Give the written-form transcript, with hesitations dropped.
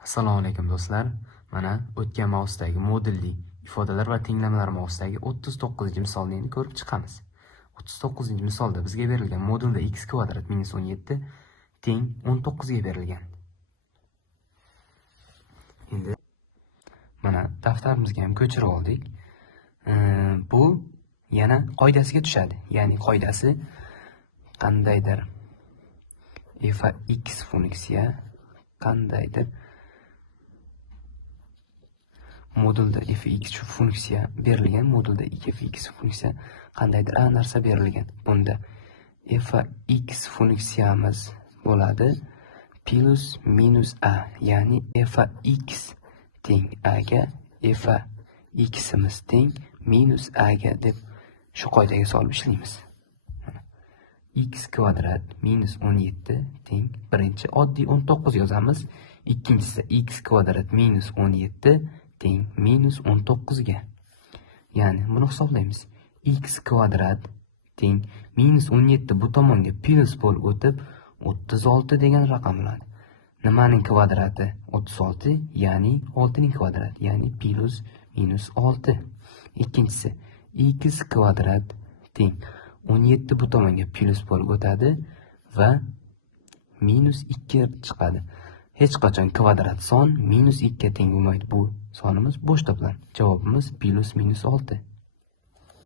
Assalomu alaykum do'stlar. Mana o'tgan mavzudagi modulli ifodalar va tenglamalar mavzudagi 39-misolni endi ko'rib chiqamiz. 39-misolda bizga berilgan modulda x kvadrat minus 17 teng 19 ga berilgan. Endi mana daftarimizga ham ko'chirib oldik. Bu yana qoidasiga tushadi. Ya'ni qoidasi qandaydir f(x) funksiya qandaydir modulda f(x) funksiya berilgan, modulda f(x) funksiya qandaydir a narsa berilgan. Bunda f(x) funksiyamiz bo'ladi plus minus a, ya'ni f(x) teng a ga, f(x)imiz teng minus a ga deb shu qoidaga solib ishlaymiz. X kvadrat minus 17 teng birinchi oddiy 19 yozamiz. Ikkinchisi x kvadrat minus 17 teng minus 19 ga. Ya'ni buni hisoblaymiz. X kvadrat teng minus 17 bu tomonga plus bo'lib o'tib 36 degan raqam bo'ladi. Nimaning kvadrati? 36, ya'ni 6 ning kvadrati, ya'ni plus minus 6. Ikkinchisi x kvadrat teng 17 bu tomonga plus bo'lib o'tadi va minus 2 chiqadi. Hech qachon kvadrat son minus 2 ga teng bo'lmaydi. Bu sonimiz bo'sh to'plam. Javobimiz plus minus 6.